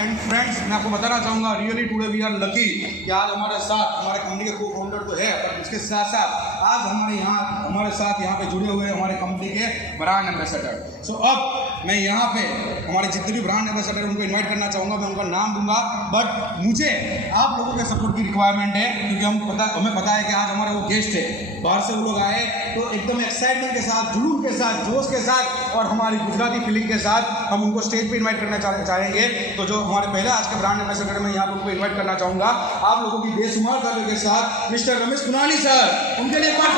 And friends, मैं आपको बताना चाहूँगा really today we are lucky कि आज हमारे साथ हमारे कंपनी के को फाउंडर तो है, पर इसके साथ साथ आज हमारे साथ यहाँ पे जुड़े हुए हमारे कंपनी के ब्रांड एम्बेसडर। सो अब मैं यहाँ पे हमारे जितने भी ब्रांड एम्बेसडर उनको इन्वाइट करना चाहूँगा, मैं उनका नाम दूंगा, बट मुझे आप लोगों के सपोर्ट की रिक्वायरमेंट है, क्योंकि हमें पता है कि आज हमारे वो गेस्ट है, बाहर से वो लोग आए तो एकदम एक्साइटमेंट के साथ, जुनून के साथ, जोश के साथ और हमारी गुजराती फीलिंग के साथ हम उनको स्टेज पे इन्वाइट करना चाहेंगे। तो जो हमारे पहले आज के ब्रांड एम्बेसडर में यहाँ पर उनको इन्वाइट करना चाहूँगा आप लोगों की बेशुमार तालियों के साथ मिस्टर रमेश पुनानी सर, उनके लिए एक बार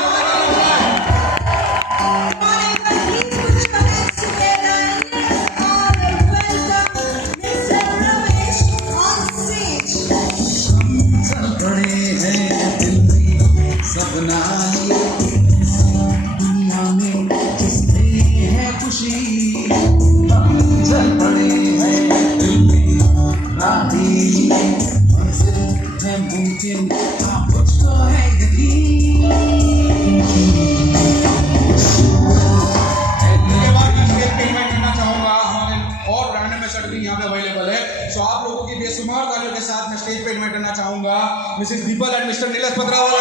स्टेज पे इन्वाइट करना चाहूंगा Mrs Deepal and Mr Nilesh Patrawala.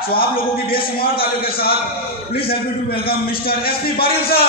तो आप लोगों की बेशुमार तालियों के साथ please help me to welcome Mr SP Paril sir.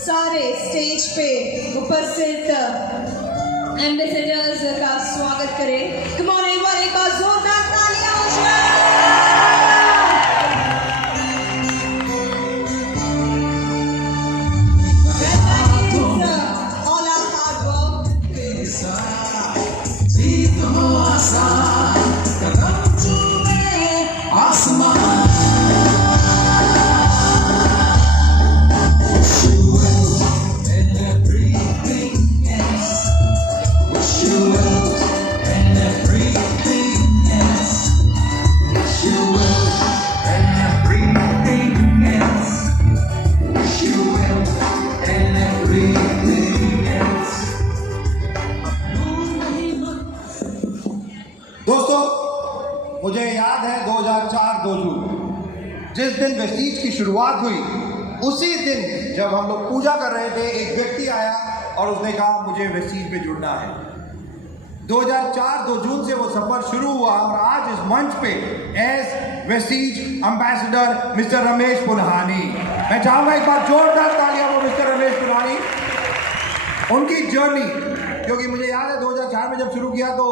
सारे स्टेज पे उपस्थित एम्बेसडर्स का स्वागत करें। कम ऑन एवरीवन, एक बार जोरदार तालियां हो जाए। ऑल आवर हार्ड वर्क के साथ जीत हो आसान, कदम चूमे आसमान। मुझे याद है 2004 2 जून जिस दिन वेस्टीज की शुरुआत हुई, उसी दिन जब हम लोग पूजा कर रहे थे एक व्यक्ति आया और उसने कहा मुझे वेस्टीज में जुड़ना है। 2004 2 जून से वो सफर शुरू हुआ और आज इस मंच पे as Vestige ambassador mister Ramesh Punani. मैं चाहूंगा एक बार जोरदार तालियां हो मिस्टर रमेश पुनानी। उनकी जर्नी, क्योंकि मुझे याद है 2004 में जब शुरू किया तो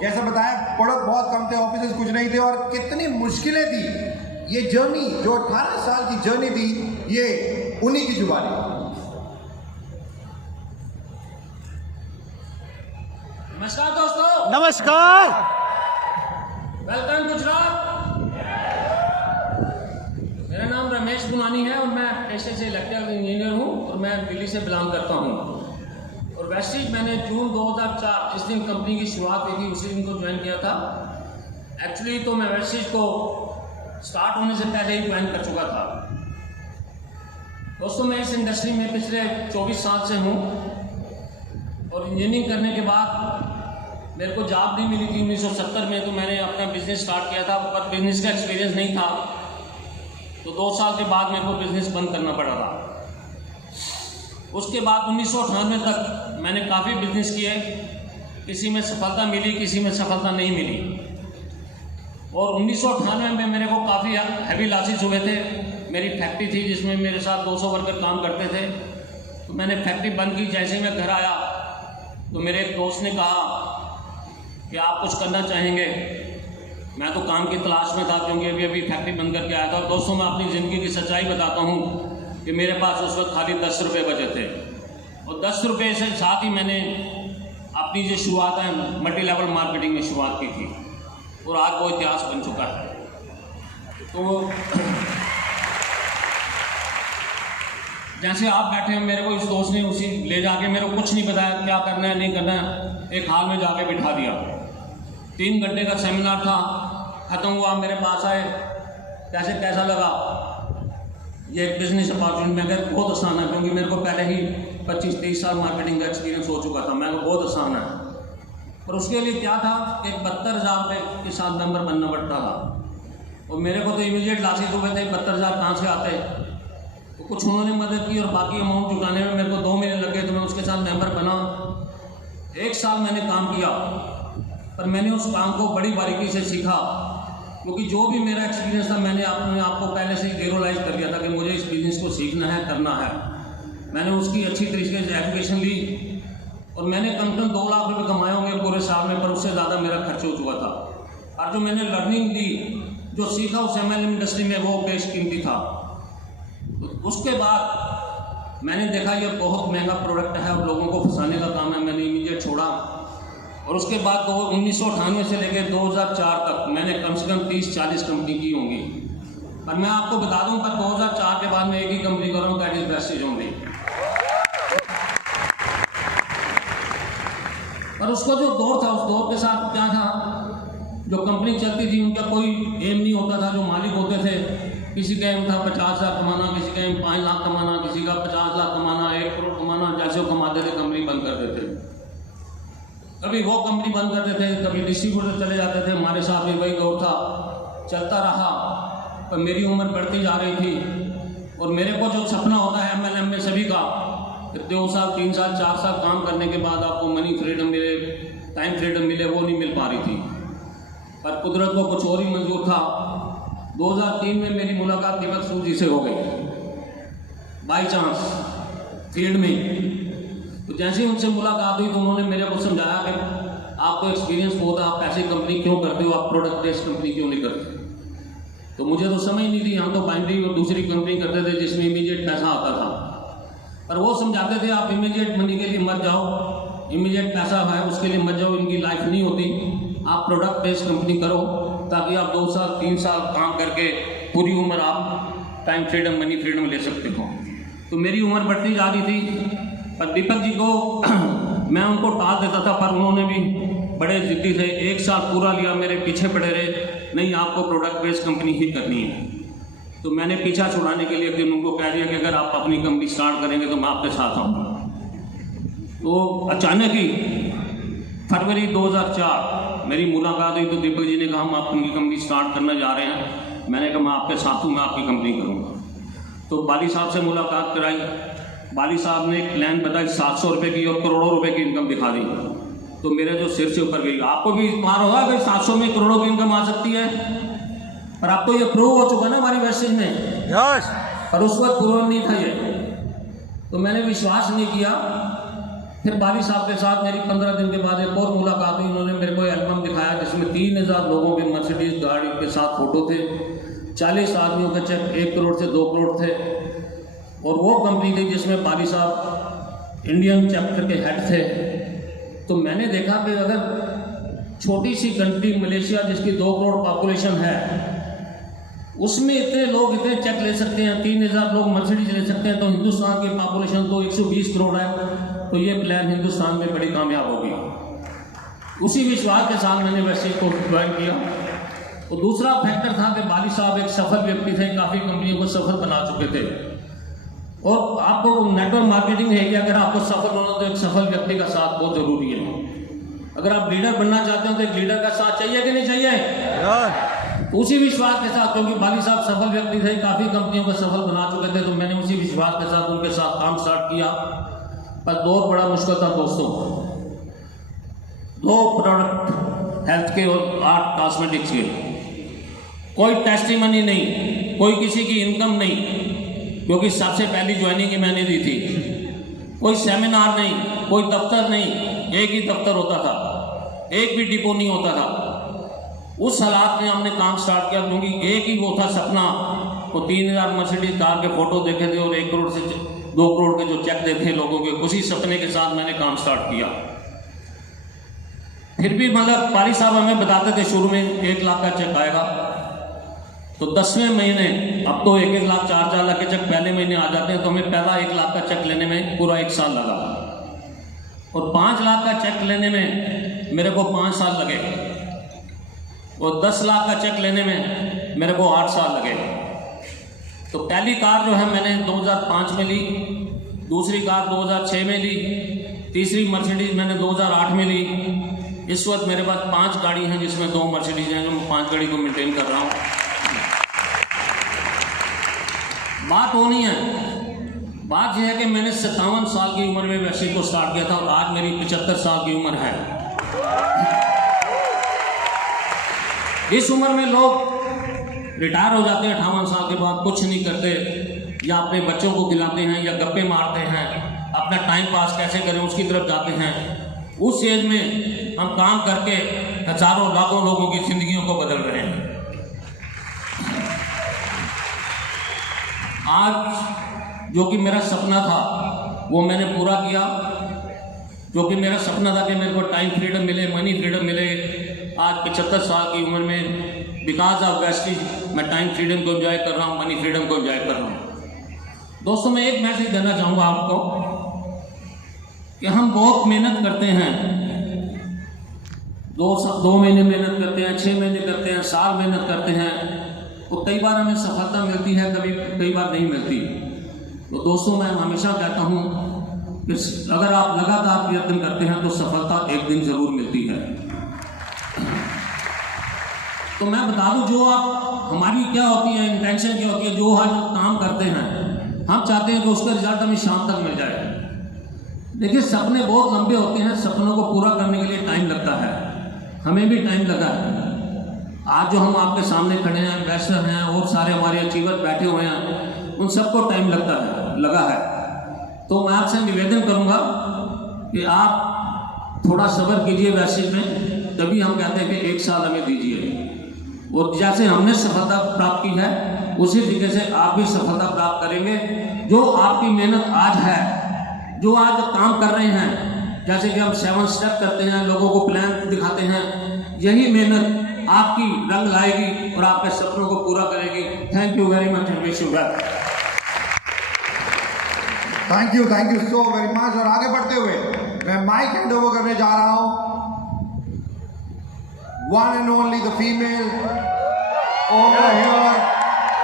जैसा बताया प्रोडक्ट बहुत कम थे, ऑफिसेस कुछ नहीं थे और कितनी मुश्किलें थी। ये जर्नी जो 18 साल की जर्नी थी, ये उन्हीं की जुबानी। नमस्कार दोस्तों। नमस्कार। वेलकम गुजरात। मेरा नाम रमेश पुनानी है और मैं पेशे से इलेक्ट्रिकल इंजीनियर हूँ और मैं दिल्ली से बिलोंग करता हूँ। और वेस्टीज मैंने जून 2004 जिस दिन कंपनी की शुरुआत हुई थी उसी दिन को ज्वाइन किया था। एक्चुअली तो मैं वेस्टीज को स्टार्ट होने से पहले ही ज्वाइन कर चुका था। दोस्तों, मैं इस इंडस्ट्री में पिछले 24 साल से हूँ और इंजीनियरिंग करने के बाद मेरे को जॉब नहीं मिली थी 1970 में, तो मैंने अपना बिजनेस स्टार्ट किया था, पर बिजनेस का एक्सपीरियंस नहीं था, तो 2 साल के बाद मेरे को बिजनेस बंद करना पड़ा था। उसके बाद 1998 तक मैंने काफ़ी बिजनेस किए, किसी में सफलता मिली, किसी में सफलता नहीं मिली। और 1998 में मेरे को काफ़ी हैवी लॉसेस हुए थे। मेरी फैक्ट्री थी जिसमें मेरे साथ 200 वर्कर काम करते थे। तो मैंने फैक्ट्री बंद की। जैसे ही मैं घर आया तो मेरे एक दोस्त ने कहा कि आप कुछ करना चाहेंगे। मैं तो काम की तलाश में था क्योंकि अभी फैक्ट्री बंद करके आया था। और दोस्तों, मैं अपनी ज़िंदगी की सच्चाई बताता हूँ कि मेरे पास उस वक्त खाली 10 रुपये बचे थे और 10 रुपये से साथ ही मैंने अपनी जो शुरुआत है मल्टी लेवल मार्केटिंग में शुरुआत की थी और आज वो इतिहास बन चुका है। तो जैसे आप बैठे हैं, मेरे को इस दोस्त ने उसी ले जाके, मेरे को कुछ नहीं बताया क्या करना है नहीं करना है, एक हाल में जाके बिठा दिया। 3 घंटे का सेमिनार था, ख़त्म हुआ, मेरे पास आए, कैसा लगा ये एक बिजनेस अपॉर्चुनिटी। मैं कहता बहुत आसान है क्योंकि मेरे को पहले ही 25-30 साल मार्केटिंग का एक्सपीरियंस हो चुका था। मैं बहुत आसान है। और उसके लिए क्या था कि 72,000 रुपये के साथ मेंबर बनना पड़ता था और मेरे को तो इमीडिएट लॉसेस हुए थे। 72,000 कहाँ से आते? तो कुछ उन्होंने मदद की और बाकी अमाउंट जुटाने में मेरे को 2 महीने लगे। तो मैं उसके साथ मेंबर बना। 1 साल मैंने काम किया, पर मैंने उस काम को बड़ी बारीकी से सीखा क्योंकि जो भी मेरा एक्सपीरियंस था मैंने अपने आप को पहले से ही ज़ीरोलाइज कर दिया था कि मुझे इस बिज़नेस को सीखना है, करना है। मैंने उसकी अच्छी तरीके से एजुकेशन ली और मैंने कम से कम 2 लाख रुपये कमाए होंगे पूरे साल में, पर उससे ज़्यादा मेरा खर्च हो चुका था। और जो मैंने लर्निंग ली, जो सीखा उस MLM इंडस्ट्री में, वो बेशकीमती था। तो उसके बाद मैंने देखा ये बहुत महंगा प्रोडक्ट है और लोगों को फंसाने का काम है। मैंने इमीडिएट छोड़ा और उसके बाद 1998 से लेकर 2004 तक मैंने कम से कम 30-40 कंपनी की होंगी। पर मैं आपको बता दूं पर 2004 के बाद मैं एक ही कंपनी कर रहा हूँ, दैट इज वेस्टेज ओनली। पर उसका जो दौर था, उस दौर के साथ क्या था, जो कंपनी चलती थी उनका कोई एम नहीं होता था। जो मालिक होते थे, किसी का एम था 50,000 कमाना, किसी का एम 5 लाख कमाना, किसी का 50 लाख कमाना, 1 करोड़ कमाना। जैसे वो कमाते थे कंपनी बंद कर देते थे। कभी वो कंपनी बंद करते थे, कभी डिस्ट्रीब्यूटर चले जाते थे। हमारे साथ भी वही दौर था, चलता रहा। पर मेरी उम्र बढ़ती जा रही थी और मेरे को जो सपना होता है MLM में सभी का, 2 साल 3 साल 4 साल काम करने के बाद आपको मनी फ्रीडम मिले, टाइम फ्रीडम मिले, वो नहीं मिल पा रही थी। पर कुदरत को कुछ और ही मंजूर था। 2003 में मेरी मुलाकात दीपक सूद जी से हो गई बाई चांस फील्ड में। तो जैसे ही उनसे मुलाकात हुई तो उन्होंने मेरे को समझाया कि आपको एक्सपीरियंस बहुत है, आप ऐसी कंपनी क्यों करते हो, आप प्रोडक्ट बेस्ड कंपनी क्यों नहीं करते। तो मुझे तो समझ नहीं थी। हम तो बाइंडिंग और दूसरी कंपनी करते थे जिसमें इमीडिएट पैसा आता था। पर वो समझाते थे आप इमीडिएट मनी के लिए मत जाओ, इमीडिएट पैसा है उसके लिए मत जाओ, इनकी लाइफ नहीं होती। आप प्रोडक्ट बेस्ड कंपनी करो ताकि आप 2 साल 3 साल काम करके पूरी उम्र आप टाइम फ्रीडम, मनी फ्रीडम ले सकते हो। तो मेरी उम्र बढ़ती जा रही थी। पर दीपक जी को मैं उनको टाल देता था, पर उन्होंने भी बड़े जिद्दी थे। 1 साल पूरा लिया, मेरे पीछे पड़े रहे, नहीं आपको प्रोडक्ट बेस्ड कंपनी ही करनी है। तो मैंने पीछा छुड़ाने के लिए उनको कह दिया कि अगर आप अपनी कंपनी स्टार्ट करेंगे तो मैं आपके साथ आऊँगा। तो अचानक ही फरवरी 2004 मेरी मुलाकात हुई तो दीपक जी ने कहा हम आपकी कंपनी स्टार्ट करने जा रहे हैं। मैंने कहा मैं आपके साथ हूँ, मैं आपकी कंपनी करूँगा। तो बाली साहब से मुलाकात कराई। बाली साहब ने एक प्लान बताई 700 रुपये की और करोड़ों रुपए की इनकम दिखा दी। तो मेरे जो सिर से ऊपर गई। आपको भी मार होगा कि 700 में करोड़ों की इनकम आ सकती है, पर आपको ये प्रूव हो चुका ना हमारी वेस्टेज में। यस। पर उस वक्त प्रूव नहीं था ये, तो मैंने विश्वास नहीं किया। फिर बाली साहब के साथ मेरी 15 दिन के बाद एक और मुलाकात हुई। उन्होंने मेरे को एल्बम दिखाया जिसमें 3000 लोगों के मर्सिडीज गाड़ी के साथ फोटो थे, 40 आदमियों के चेक 1 करोड़ से 2 करोड़ थे। और वो कंपनी थी जिसमें बाली साहब इंडियन चैप्टर के हेड थे। तो मैंने देखा कि अगर छोटी सी कंट्री मलेशिया जिसकी 2 करोड़ पॉपुलेशन है, उसमें इतने लोग इतने चेक ले सकते हैं, 3000 लोग मर्सिडीज ले सकते हैं, तो हिंदुस्तान की पॉपुलेशन तो 120 करोड़ है। तो ये प्लान हिंदुस्तान में बड़ी कामयाब होगी। उसी विश्वास के साथ मैंने वेस्टेज को ज्वाइन किया। तो दूसरा फैक्टर था कि बाली साहब एक सफल व्यक्ति थे, काफ़ी कंपनियों को सफल बना चुके थे। और आपको नेटवर्क मार्केटिंग है कि अगर आपको सफल होना तो एक सफल व्यक्ति का साथ बहुत जरूरी है। अगर आप लीडर बनना चाहते हो तो एक लीडर का साथ चाहिए कि नहीं चाहिए। तो उसी विश्वास के साथ, क्योंकि बाली साहब सफल व्यक्ति थे, काफ़ी कंपनियों को सफल बना चुके थे, तो मैंने उसी विश्वास के साथ उनके साथ काम स्टार्ट किया। पर दौर बड़ा मुश्किल था दोस्तों। 2 प्रोडक्ट हेल्थ के और 8 कॉस्मेटिक्स के। कोई टेस्टिमनी नहीं, कोई किसी की इनकम नहीं, क्योंकि सबसे पहली ज्वाइनिंग ही मैंने दी थी। कोई सेमिनार नहीं, कोई दफ्तर नहीं, एक ही दफ्तर होता था, एक भी डिपो नहीं होता था। उस हालात में हमने काम स्टार्ट किया, क्योंकि एक ही वो था सपना। वो 3000 मर्सिडीज कार के फोटो देखे थे और 1 करोड़ से 2 करोड़ के जो चेक देखे लोगों के, उसी सपने के साथ मैंने काम स्टार्ट किया। फिर भी मतलब पारी साहब हमें बताते थे शुरू में 1 लाख का चेक आएगा, तो 10वें महीने, अब तो 1-1 लाख 4-4 लाख के चेक पहले महीने आ जाते हैं, तो हमें पहला 1 लाख का चेक लेने में पूरा 1 साल लगा, और 5 लाख का चेक लेने में मेरे को 5 साल लगे, और 10 लाख का चेक लेने में मेरे को 8 साल लगे। तो पहली कार जो है मैंने 2005 में ली, दूसरी कार 2006 में ली, तीसरी मर्सिडीज मैंने 2008 में ली। इस वक्त मेरे पास 5 गाड़ी हैं, जिसमें 2 मर्सिडीज हैं, जो मैं 5 गाड़ी को मेंटेन कर रहा हूँ। बात वो नहीं है, बात यह है कि मैंने 57 साल की उम्र में वैसे को स्टार्ट किया था, और आज मेरी 75 साल की उम्र है। इस उम्र में लोग रिटायर हो जाते हैं 58 साल के बाद, कुछ नहीं करते, या अपने बच्चों को खिलाते हैं, या गप्पे मारते हैं, अपना टाइम पास कैसे करें उसकी तरफ जाते हैं। उस एज में हम काम करके हजारों लाखों लोगों की जिंदगियों को बदल रहे हैं। आज जो कि मेरा सपना था वो मैंने पूरा किया। जो कि मेरा सपना था कि मेरे को टाइम फ्रीडम मिले, मनी फ्रीडम मिले, आज 75 साल की उम्र में बिकॉज ऑफ वेस्टेज मैं टाइम फ्रीडम को एंजॉय कर रहा हूँ, मनी फ्रीडम को एंजॉय कर रहा हूँ। दोस्तों, मैं एक मैसेज देना चाहूँगा आपको कि हम बहुत मेहनत करते हैं, 2 महीने मेहनत करते हैं, 6 महीने करते हैं, साल मेहनत करते हैं, तो कई बार हमें सफलता मिलती है, कई बार नहीं मिलती। तो दोस्तों, मैं हमेशा कहता हूँ कि अगर आप लगातार प्रयत्न करते हैं तो सफलता एक दिन जरूर मिलती है। तो मैं बता दूं, जो आप हमारी क्या होती है इंटेंशन क्या होती है, जो आज काम करते हैं हम चाहते हैं कि उसका रिजल्ट हमें शाम तक मिल जाए। देखिए, सपने बहुत लंबे होते हैं, सपनों को पूरा करने के लिए टाइम लगता है, हमें भी टाइम लगा है। आज जो हम आपके सामने खड़े हैं, इन्वेस्टर हैं और सारे हमारे अचीवर बैठे हुए हैं, उन सबको टाइम लगा है। तो मैं आपसे निवेदन करूंगा कि आप थोड़ा सब्र कीजिए वैसे में, तभी हम कहते हैं कि 1 साल हमें दीजिए, और जैसे हमने सफलता प्राप्त की है उसी तरीके से आप भी सफलता प्राप्त करेंगे। जो आपकी मेहनत आज है, जो आज काम कर रहे हैं, जैसे कि हम 7 स्टेप करते हैं, लोगों को प्लान दिखाते हैं, यही मेहनत आपकी रंग लाएगी और आपके सपनों को पूरा करेगी। Thank you very much and wish you well. Thank you so very much. और आगे बढ़ते हुए मैं माइक हैंड ओवर करने जा रहा हूं one and only the female over here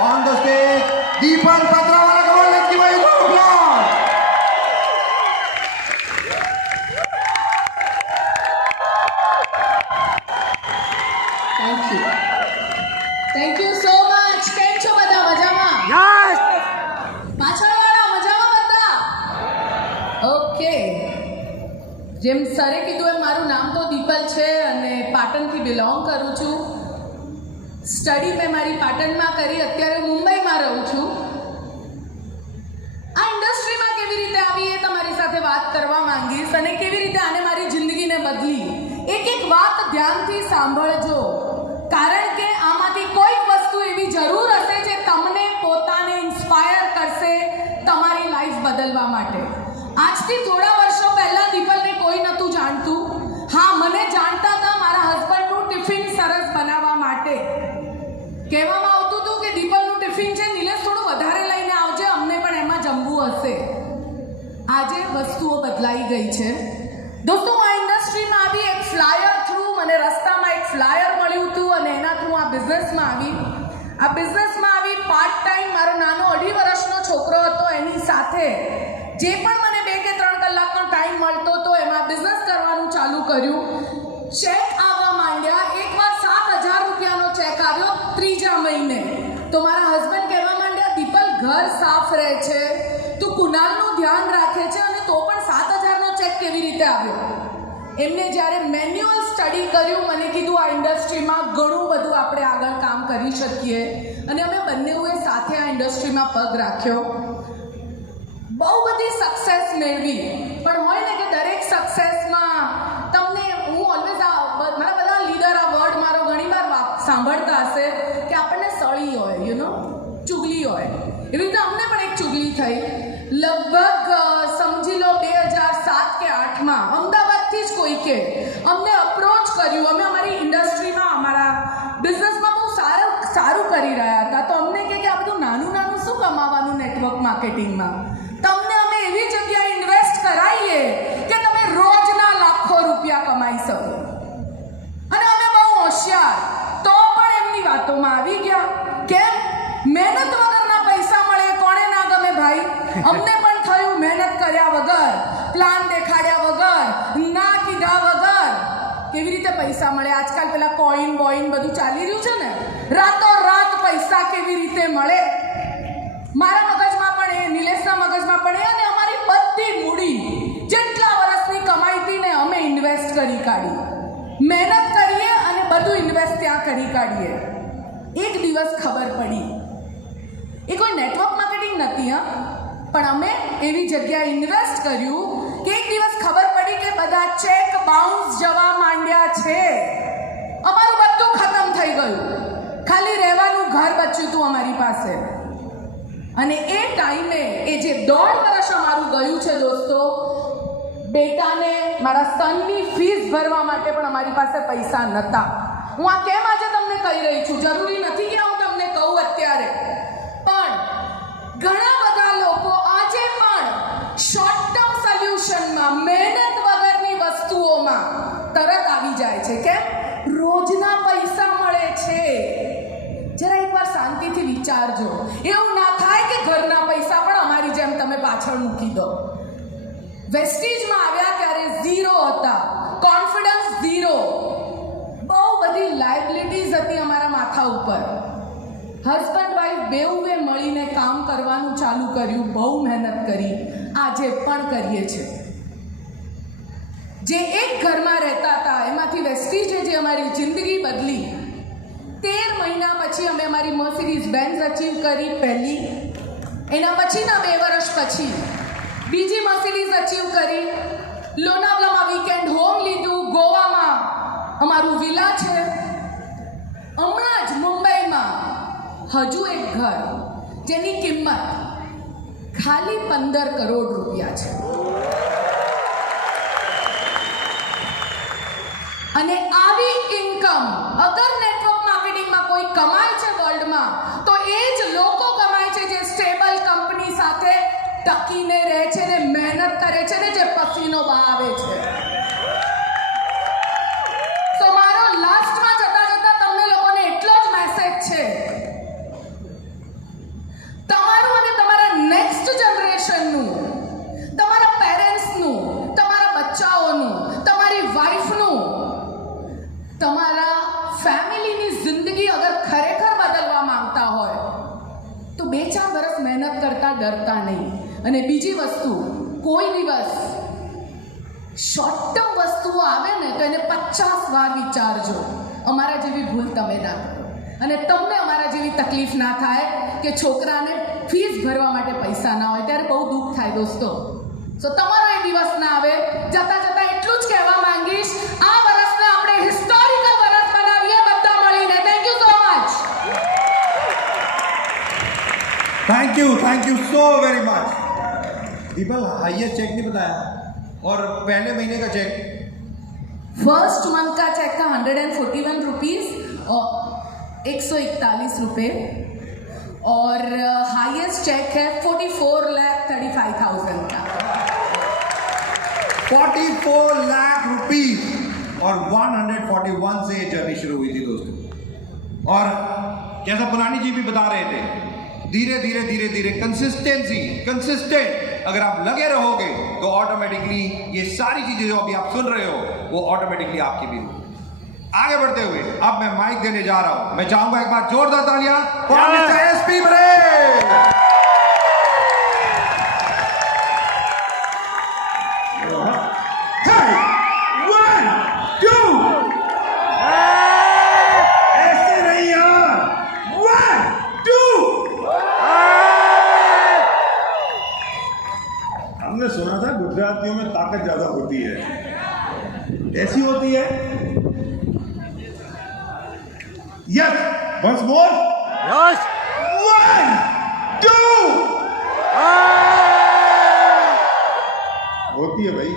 on the stage, Deepan Patrawala. Come on, let's give her a good applause. Thank you so much. કેમ છો બધા? મજામાં? પાછળવાળા મજામાં બધા? ઓકે. જેમ સરે કીધું એમ મારું નામ તો દીપલ છે અને પાટણથી બિલોંગ કરું છું. સ્ટડી મેં મારી પાટણમાં કરી, અત્યારે મુંબઈમાં રહું છું. આ ઇન્ડસ્ટ્રીમાં કેવી રીતે આવી એ તમારી સાથે વાત કરવા માંગીશ, અને કેવી રીતે આને મારી જિંદગીને બદલી. એક વાત ધ્યાનથી સાંભળજો, કારણ કે આમાંથી કોઈક વસ્તુ એવી જરૂર હશે જે તમને પોતાને ઇન્સ્પાયર કરશે તમારી લાઈફ બદલવા માટે. આજથી થોડા વર્ષો પહેલાં દીપલને કોઈ નહોતું જાણતું. હા, મને જાણતા હતા મારા હસબન્ડનું ટિફિન સરસ બનાવવા માટે. કહેવામાં આવતું હતું કે દીપલનું ટિફિન છે, નિલેશ થોડું વધારે લઈને આવજે, અમને પણ એમાં જમવું હશે. આજે વસ્તુઓ બદલાઈ ગઈ છે. દોસ્તો, આ ઇન્ડસ્ટ્રીમાં આવી એક ફ્લાયર થ્રુ મને રસ્તામાં એક ફ્લાયર મળ્યું હતું, અને એના થ્રુ આ બિઝનેસમાં આવી. પાર્ટ ટાઈમ મારો નાનો 2.5 વર્ષનો છોકરો હતો, એની સાથે જે પણ મને 2 કે 3 કલાકનો ટાઈમ મળતો હતો એમાં બિઝનેસ કરવાનું ચાલુ કર્યું. ચેક આવવા માંડ્યા. એકવાર 7,000 રૂપિયાનો ચેક આવ્યો 3જા મહિને. તો મારા હસબન્ડ કહેવા માંડ્યા, દીપલ ઘર સાફ રહે છે, તું કુનાલનું ધ્યાન રાખે છે, અને તો પણ 7,000નો ચેક કેવી રીતે આવ્યો? એમને જ્યારે મેન્યુઅલ સ્ટડી કર્યું, મને કીધું આ ઇન્ડસ્ટ્રીમાં ઘણું બધું આપણે આગળ કામ કરી શકીએ, અને અમે બંનેઓએ સાથે આ ઇન્ડસ્ટ્રીમાં પગ રાખ્યો, બહુ બધી સક્સેસ મેળવી. પણ હોય ને કે દરેક સક્સેસમાં તમને, હું ઓલવેઝ મારા બધા લીડર આ વર્ડ મારો ઘણીવાર સાંભળતા હશે કે આપણને સળી હોય, યુ નો, ચુગલી હોય. એવી રીતે અમને પણ એક ચુગલી થઈ. લગભગ સમજી લો 2007 કે 8માં અમદાવાદથી જ કોઈકે અમને અપ્રોચ કર્યું. અમે અમારી ઇન્ડસ્ટ્રીમાં, અમારા બિઝનેસમાં બહુ સારું કરી રહ્યા હતા, તો અમને કે આ બધું નાનું નાનું શું કમાવાનું નેટવર્ક માર્કેટિંગમાં, તમને અમે એવી જગ્યાએ ઇન્વેસ્ટ કરાવીએ કે તમે રોજના લાખો રૂપિયા કમાઈ શકો. અને અમે બહુ હોશિયાર, તો પણ એમની વાતોમાં આવી ગયા. કેમ? મહેનત વગરના પૈસા મળે, કોણે ના ગમે ભાઈ? અમને પણ થયું મહેનત કર્યા વગર, પ્લાન દેખાડ્યા વગર, ના કીધા વગર કેવી રીતે પૈસા મળે. આજકાલ પેલા કોઈન બોઈન બધું ચાલી રહ્યું છે ને, રાતોરાત પૈસા કેવી રીતે મળે. મારા મગજમાં પણ એ, નિલેશના મગજમાં પણ એ, અને અમારી બધી મૂડી જેટલા વર્ષની કમાઈ હતી ને અમે ઇન્વેસ્ટ કરી કાઢી. મહેનત કરીએ અને બધું ઇન્વેસ્ટ ત્યાં કરી કાઢીએ. એક દિવસ ખબર પડી, એ કોઈ નેટવર્ક માર્કેટિંગ નથી, હા, પણ અમે એવી જગ્યાએ ઇન્વેસ્ટ કર્યું કે એક દિવસ ખબર પડી કે બધા ચેક બાઉન્સ જવા માંડ્યા છે. અમારું બધું ખતમ થઈ ગયું, ખાલી રહેવાનું ઘર બચ્યું હતું અમારી પાસે. અને એ ટાઈમે, એ જે 1.5 વર્ષ અમારું ગયું છે દોસ્તો, બેટાને, મારા સનની ફીસ ભરવા માટે પણ અમારી પાસે પૈસા નહોતા. હું આ કેમ આજે તમને કહી રહી છું, જરૂરી નથી કે હું તમને કહું અત્યારે, પણ ઘણા બધા લોકો આજે પણ શોર્ટ ટર્મ સોલ્યુશનમાં, મહેનત વગરની વસ્તુઓમાં તરત આવી જાય છે. કેમ? રોજના પૈસા મળે છે. જરા એકવાર શાંતિથી વિચારજો. એવું ના થાય કે ઘરના પૈસા પણ અમારી જેમ તમે પાછળ મૂકી દો. વેસ્ટીજમાં આવ્યા ત્યારે 0 હતા, કોન્ફિડન્સ 0, બહુ બધી લાયબિલિટીઝ હતી અમારા માથા ઉપર. હસબન્ડ વાઈફ બેઉએ મળીને કામ કરવાનું ચાલુ કર્યું, બહુ મહેનત કરી, આજે પણ કરીએ છીએ. જે એક ઘરમાં રહેતા હતા એમાંથી વેસ્ટીજે જે અમારી જિંદગી બદલી. 13 મહિના પછી અમે અમારી મર્સિડીઝ બેન્ઝ અચીવ કરી, પહેલી. એના પછીના 2 વર્ષ પછી બીજી મર્સિડીઝ અચીવ કરી. લોનાવલામાં વીકેન્ડ હોમ લીધું, ગોવામાં અમારું વિલા છે. હમણાં જ મુંબઈમાં હજુ એક ઘર જેની કિંમત ખાલી 15 કરોડ રૂપિયા છે. અને આવી ઇન્કમ અગર નેટવર્ક માર્કેટિંગમાં કોઈ કમાય છે વર્લ્ડમાં, તો એ જ લોકો કમાય છે જે સ્ટેબલ કંપની સાથે ટકીને રહે છે ને મહેનત કરે છે ને જે પસીનો બહાવે છે. તો મારો લાસ્ટમાં જતા જતા તમને લોકોને એટલો જ મેસેજ છે, તમારું અને તમારા નેક્સ્ટ જનરેશનનું, તમારા પેરેન્ટ્સનું, તમારા બચ્ચાઓનું, તમારી વાઈફનું, તમારા ફેમિલીની જિંદગી અગર ખરેખર બદલવા માંગતા હોય તો 2-4 વર્ષ મહેનત કરતા ડરતા નહીં. અને બીજી વસ્તુ, કોઈ દિવસ શોર્ટ ટર્મ વસ્તુઓ આવે ને તો એને 50 વાર વિચારજો. અમારા જેવી ભૂલ તમે ના કરો, અને તમને અમારા જેવી તકલીફ ના થાય કે છોકરાને ફીસ ભરવા માટે પૈસા ના હોય, ત્યારે બહુ દુઃખ થાય દોસ્તો. સો તમારો એ દિવસ ના આવે. જતા જતા એટલું જ કહેવા માંગીશ, આ વર્ષને આપણે હિસ્ટોરિકલ વર્ષ બનાવીએ બધા મળીને. Thank you so much. Thank you so very much. Deepal, highest cheque नहीं बताया, और पहले महीने का चेक फर्स्ट मंथ का चेक था 141 रुपीज़ और 141 रुपये, और हाईएस्ट चेक है 44,35,000 का. 44 लाख रुपीस और 141 से ये जर्नी शुरू हुई थी दोस्तों. और जैसा पुरानी जी भी बता रहे थे, धीरे धीरे धीरे धीरे कंसिस्टेंट अगर आप लगे रहोगे तो ऑटोमेटिकली ये सारी चीजें जो अभी आप सुन रहे हो वो ऑटोमेटिकली आपकी भी होगी. आगे बढ़ते हुए अब मैं माइक देने जा रहा हूं. मैं चाहूंगा एक बार जोरदार तालियां फॉर मिस्टर एसपी बड़े. Hey! What? Once more. Yes. 1, 2. होती है भाई।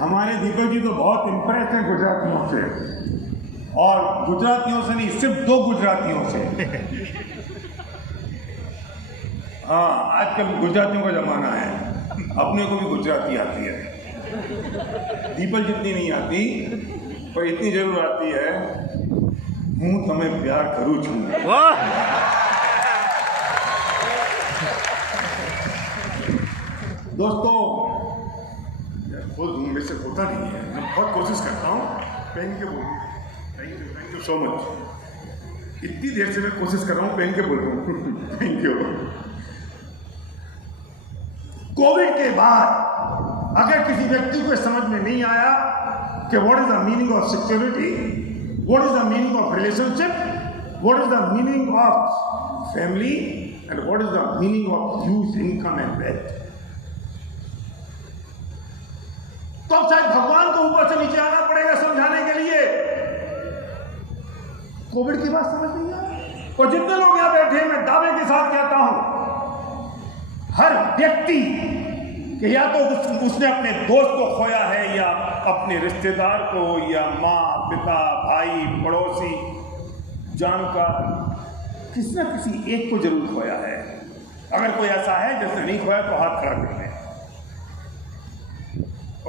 हमारे दीपक जी तो बहुत इम्प्रेस हैं गुजरातियों से, और गुजरातियों से नहीं, सिर्फ 2 गुजरातियों से। हाँ, आजकल गुजरातियों का जमाना है, अपने को भी गुजराती आती है। दीपक जितनी नहीं आती, पर इतनी जरूर आती है, हूँ तुम्हें प्यार करूँ छू। वाह। दोस्तों, बोल में से होता नहीं है, मैं बहुत कोशिश करता हूँ पहन के बोलूँ। Thank you so much. इतनी देर से मैं कोशिश कर रहा हूँ पहन के बोल रहा हूँ। Thank you. कोविड के बाद अगर किसी व्यक्ति को समझ में नहीं आया कि what is the meaning of security, what is the meaning of relationship, what is the meaning of family, and what is the meaning of huge income and wealth, तो अब शायद भगवान को ऊपर से नीचे आना पड़ेगा समझाने के लिए। कोविड की बात समझ नहीं आया। और जितने लोग यहां बैठे हैं, मैं दावे के साथ कहता हूं, हर व्यक्ति कि या तो उसने अपने दोस्त को खोया है, या अपने रिश्तेदार को, या माँ, पिता, भाई, पड़ोसी, जानकार, किसी न किसी एक को जरूर खोया है। अगर कोई ऐसा है जिसने नहीं खोया तो हाथ खड़ा कर ले।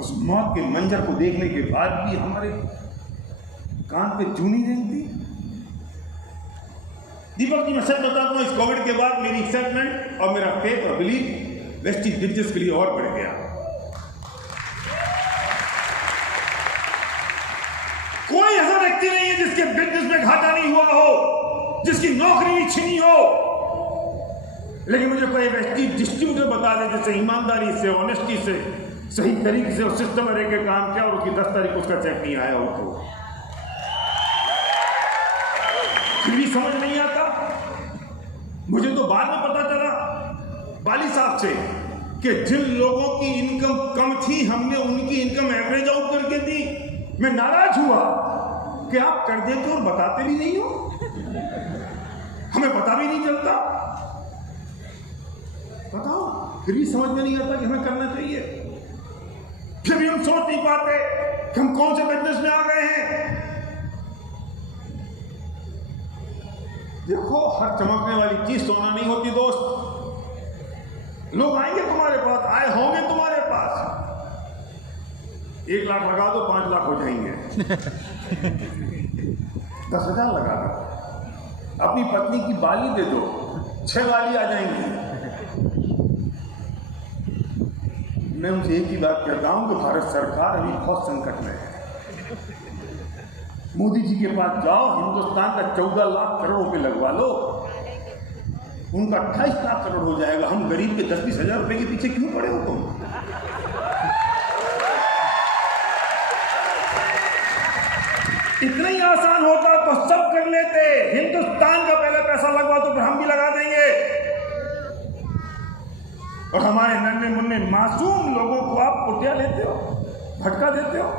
उस मौत के मंजर को देखने के बाद भी हमारे कान पे जू नहीं रेंगती। दीपक जी, मैं सच बताता हूं, इस कोविड के बाद मेरी एक्साइटमेंट और मेरा फेथ और बिलीफ वेस्टीज बिजनेस के लिए और बढ़ गया। कोई ऐसा व्यक्ति नहीं है जिसके बिजनेस में घाटा नहीं हुआ हो, जिसकी नौकरी नहीं छिनी हो, लेकिन मुझे कोई वेस्टीज डिस्ट्रीब्यूटर बता दे जिससे ईमानदारी से, ऑनेस्टी से, सही तरीके से और सिस्टम में रह के काम किया और उसकी 10 तारीख को उसका चेक नहीं आया हो, तो फिर भी समझ नहीं आता। मुझे तो बाद में पता चला बाली साहब से कि जिन लोगों की इनकम कम थी, हमने उनकी इनकम एवरेज आउट करके दी। मैं नाराज हुआ कि आप कर देते हो और बताते भी नहीं हो, हमें पता भी नहीं चलता। बताओ, फिर भी समझ में नहीं आता कि हमें करना चाहिए। फिर भी हम सोच नहीं पाते कि हम कौन से बिजनेस में आ गए हैं। देखो, हर चमकने वाली चीज सोना नहीं होती दोस्त। लोग आएंगे तुम्हारे पास, आए होंगे तुम्हारे पास, 1 लाख लगा दो 5 लाख हो जाएंगे। 10,000 लगा दो, अपनी पत्नी की बाली दे दो, 6 बाली आ जाएंगी। मैं उनसे एक ही बात कहता हूं कि भारत सरकार अभी बहुत संकट में है। मोदी जी के पास जाओ, हिंदुस्तान का 14 लाख करोड़ रुपए लगवा लो, उनका 28 लाख करोड़ हो जाएगा। हम गरीब के 10-20 हजार रुपए के पीछे क्यों पड़े हो तुम? इतना ही आसान होता तो सब कर लेते। हिंदुस्तान का पहले पैसा लगवा तो फिर हम भी लगा देंगे। और हमारे नन्हे मुन्ने मासूम लोगों को आप पुटिया लेते हो, भटका देते हो।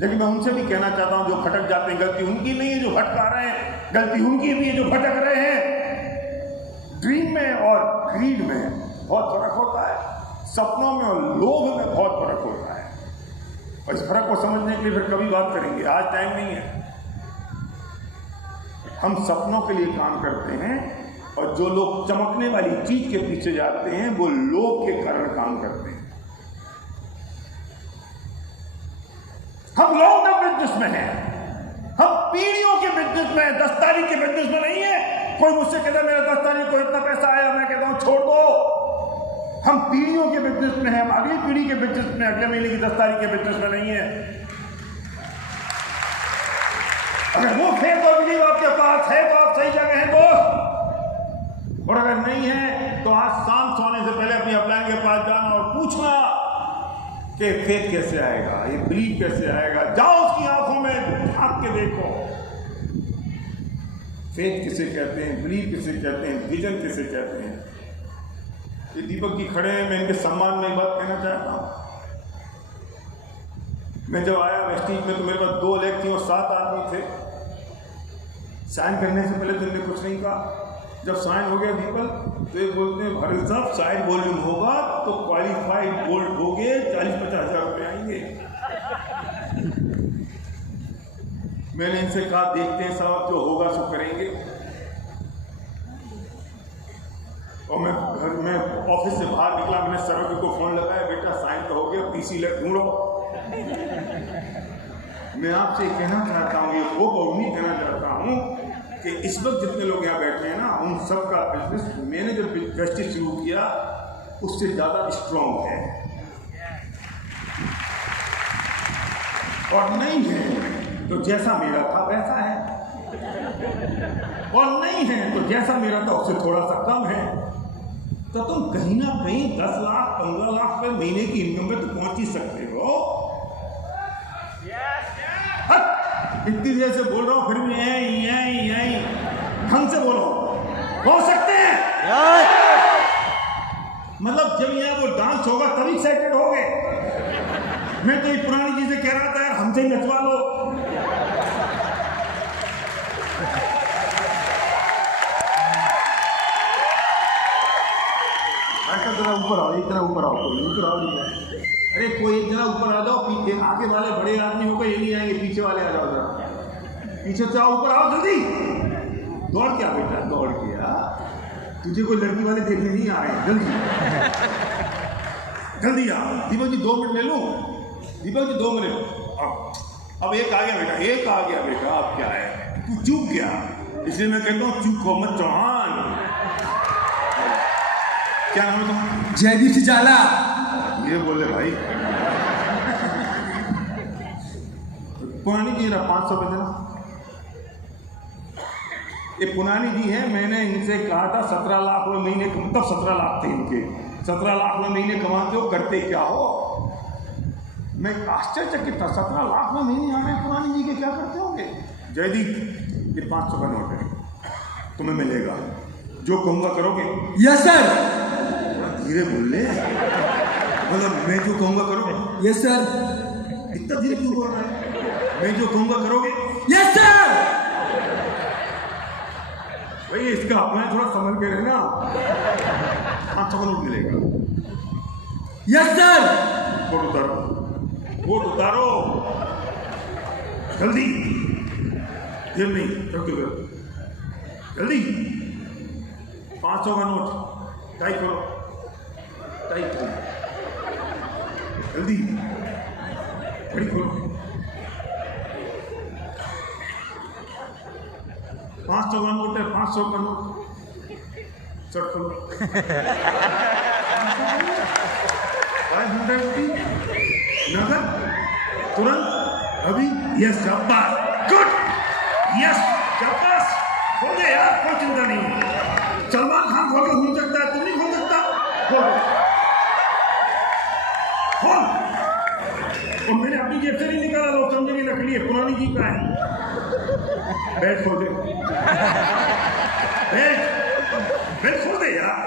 लेकिन मैं उनसे भी कहना चाहता हूं, जो भटक जाते हैं, गलती उनकी नहीं है जो भटका रहे हैं, गलती उनकी भी है जो भटक रहे हैं। ड्रीम में और ग्रीड में बहुत फर्क होता है, सपनों में और लोभ में बहुत फर्क होता है। और इस फर्क को समझने के लिए फिर कभी बात करेंगे, आज टाइम नहीं है। हम सपनों के लिए काम करते हैं, और जो लोग चमकने वाली चीज के पीछे जाते हैं वो लोभ के कारण काम करते हैं। हम लॉन्ग टर्म बिजनेस में हैं, हम पीढ़ियों के बिजनेस में, 10 तारीख के बिजनेस में नहीं है। कोई मुझसे कहता है मेरा 10 तारीख को इतना पैसा आया, मैं कहता हूं छोड़ दो। हम पीढ़ियों के बिजनेस में हैं, हम अगली पीढ़ी के बिजनेस में, अगले महीने की 10 तारीख के बिजनेस में नहीं है। अगर वो फेथ और बिलीव आपके पास है तो आप सही जगह हैं दोस्त, और अगर नहीं है तो आज शाम सोने से पहले अपनी अपलाइन के पास जाना और पूछना कि फेथ कैसे आएगा, ये बिलीव कैसे आएगा। जाओ उसकी आंखों में झांक के देखो, फेथ किसे कहते हैं, बिलीव किसे कहते हैं, विजन किसे कहते हैं। ये दीपक जी खड़े हैं, मैं इनके सम्मान में एक बात कहना चाहता हूं। मैं जब आया वेस्टीज में तो मेरे पास 2 लेग थी और 7 आदमी थे। साइन करने से पहले तुमने कुछ नहीं कहा। जब साइन हो गया दीपक तो ये बोलते हैं भाई साहब साइड वॉल्यूम होगा तो क्वालिफाइड गोल्ड हो गए, 40-50 हज़ार रुपये आएंगे। मैंने इनसे कहा देखते हैं साहब, जो होगा सो करेंगे। और मैं घर में ऑफिस से बाहर निकला, मैंने सर्वर को फोन लगाया, बेटा साइन तो हो गया, पीसी ढूंढो। मैं आपसे कहना चाहता हूँ, ये होप और उम्मीद कहना चाहता हूँ कि इस वक्त जितने लोग यहाँ बैठे हैं ना, उन सब का बिजनेस मैंने जो वेस्टेज शुरू किया उससे ज़्यादा स्ट्रॉन्ग है। और नहीं है तो जैसा मेरा था वैसा है, और नहीं है तो जैसा मेरा था उससे थोड़ा सा कम है। तो तुम कहीं ना कहीं 10 लाख 15 लाख रुपए महीने की इनकम में तो पहुंच ही सकते हो। इतनी देर से बोल रहा हूं फिर भी यही ढंग से बोलो, हो सकते हैं। मतलब जब यहाँ वो डांस होगा तभी एक्साइटेड हो गए। मैं तो ये पुरानी चीजें कह रहा था यार, हमसे ही नचवा लो। ऊपर आओ, एक तरह ऊपर आओ, ऊपर आओ। अरे कोई एक जना ऊपर आ जाओ, पीछे आगे वाले बड़े आदमी होगा ये नहीं आएंगे, पीछे वाले आ जाओ जरा, पीछे से आओ, ऊपर आओ जल्दी। दौड़ क्या बेटा, दौड़ क्या, तुझे कोई लड़की वाले देखने नहीं आ रहे हैं, जल्दी जल्दी आ। दीपक जी 2 मिनट ले लूँ, दीपक जी 2 मिनट। अब एक आ गया बेटा, एक आ गया बेटा, अब क्या है, तू चूक गया, इसलिए मैं कहता हूँ चूको मत चौहान। क्या नाम है तुम? जयदीप सिजाला। ये बोले भाई पुरानी जी 500 रुपये देना। ये पुरानी जी है, मैंने इनसे कहा था 17 लाख रुपये महीने, तब 17 लाख थे इनके, 17 लाख रुपये महीने कमाते हो, करते क्या हो। मैं आश्चर्यचकित था, 17 लाख रुपये महीने आ रहे हैं पुरानी जी के, क्या करते होंगे। जयदीप ये 500 का नोट है, तुम्हें मिलेगा, जो कहूँगा करोगे? Yes sir. धीरे बोल ले, मतलब मैं जो कहूँगा करोगे? Yes sir. इतना धीरे क्यों बोल रहा है? मैं जो कहूँगा करोगे? Yes sir. भाई इसका अपना थोड़ा समझ के रहना। 500 का नोट मिलेगा। Yes sir. वोट उतारो, वोट उतारो जल्दी, देर नहीं, जल्दी। 500 का नोट टाइप करो, टाइप करो जल्दी, घड़ी खोलो। 500 का नोट है, 500 का नोट, चट खोलो। 500 रुपये नगद तुरंत अभी। यस शाबाश, गुड, यस शाबाश, खोल दे यार, कोई चिंता नहीं। सलमान खान खोल के घूम सकता है, तुम नहीं खोल सकता, खोल। और मैंने अपनी जेब से नहीं निकाला, लोग समझेंगे नकली है, पुरानी जी का है। बैठ खोल दे, बैठ खोल दे यार।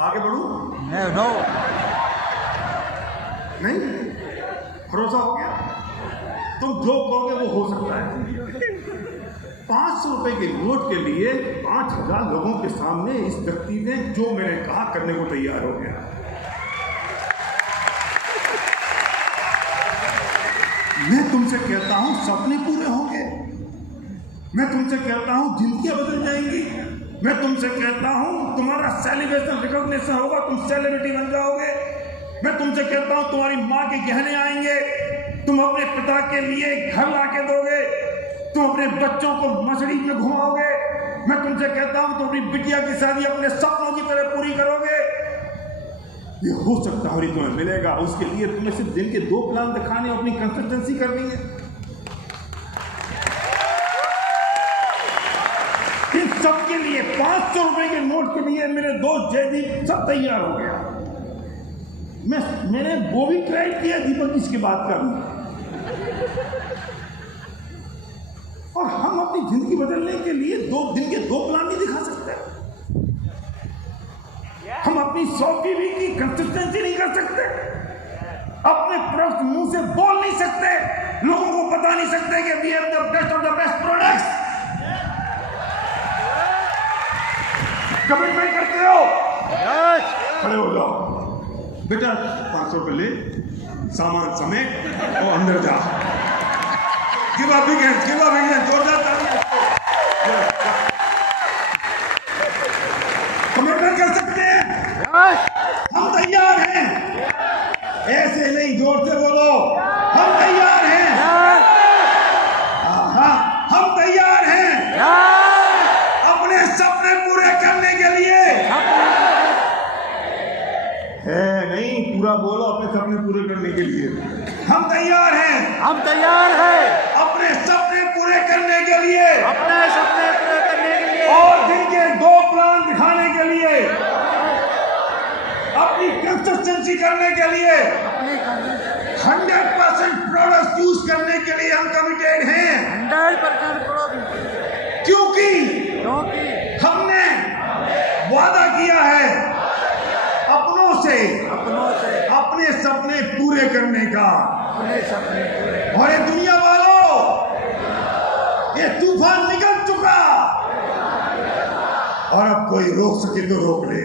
आगे बढ़ू? नो। नहीं, भरोसा हो गया, तुम जो कहोगे वो हो सकता है। 500 रुपए के नोट के लिए 5000 लोगों के सामने इस व्यक्ति ने जो मैंने कहा करने को तैयार हो गया। मैं तुमसे कहता हूं सपने पूरे होंगे, मैं तुमसे कहता हूं जिंदगियां बदल जाएंगी, मैं तुमसे कहता हूं तुम्हारा सेलिब्रेशन रिकॉग्निशन होगा, तुम सेलिब्रिटी बन जाओगे। मैं तुमसे कहता हूं तुम्हारी माँ के गहने आएंगे, तुम अपने पिता के लिए घर ला के दोगे, तुम अपने बच्चों को मर्सिडीज में घुमाओगे। मैं तुमसे कहता हूं तुम अपनी बिटिया की शादी अपने सपनों की तरह पूरी करोगे। ये हो सकता है और तुम्हें मिलेगा। उसके लिए तुम्हें सिर्फ दिन के 2 प्लान दिखाने, अपनी कंसिस्टेंसी करनी है। इन सब के लिए 500 रुपए के नोट के लिए मेरे दोस्त जयदीप सब तैयार हो गया। मैंने वो भी ट्राई किया दीपक इसके बात का भी, और हम अपनी जिंदगी बदलने के लिए 2 दिन के 2 प्लान नहीं दिखा सकते। हम अपनी 100 की कंसिस्टेंसी नहीं कर सकते। अपने प्रोडक्ट मुंह से बोल नहीं सकते, लोगों को बता नहीं सकते कि we have the best of the best products. Commitment करते हो? खड़े हो जाओ बेटा, 500 रुपये ले, सामान समेट और अंदर जा। Give a big hand, give a big hand, जोरदार ताली। कमिटमेंट कर सकते हैं? हम तैयार हैं। ऐसे नहीं, जोर से बोलो, हम तैयार हैं। हाँ, हम तैयार हैं अपने सपने पूरे करने के लिए। है नहीं, पूरा बोलो, अपने सपने पूरे करने के लिए हम तैयार हैं। हम तैयार हैं अपने सपने पूरे करने के लिए, अपने सपने पूरे करने के लिए और दिन के 2 प्लान दिखाने के लिए, अपनी कंसिस्टेंसी करने के लिए, 100% प्रोडक्ट यूज करने के लिए हम कमिटेड हैं। 100% प्रोडक्ट, क्योंकि क्योंकि हमने वादा किया है अपनों से अपने सपने पूरे करने का। अपने सपने पूरे और ये दुनिया वालों, ये तूफान निकल चुका और अब कोई रोक सके तो रोक ले।